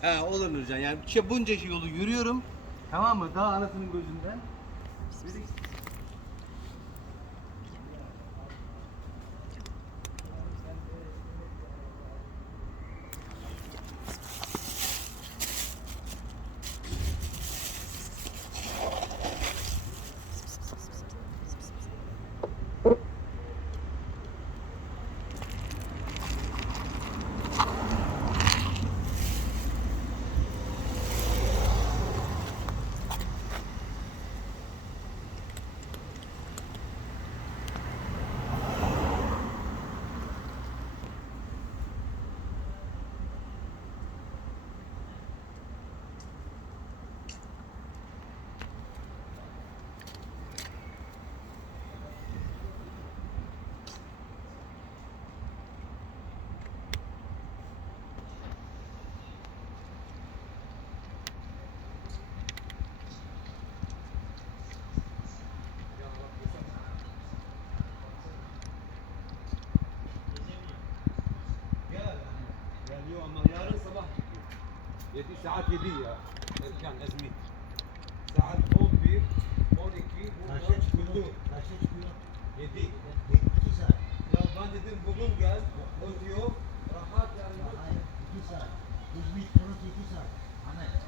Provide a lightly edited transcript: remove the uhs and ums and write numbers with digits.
He olur Nurcan. Yani bunca yolu yürüyorum. Tamam mı? Daha anasının gözünden. Geliyor ama yarın sabah çıkıyor. 7 ya. Erken Ezmi. Saat 11, 12 Kaçta çıkıyor? buldu. Kaçta çıkıyor? 7. 2 saat. Ya ben dedim bugün gel. O diyor rahat yani. Hayır, 2 saat. İzmit burası 2 saat. Ahmet.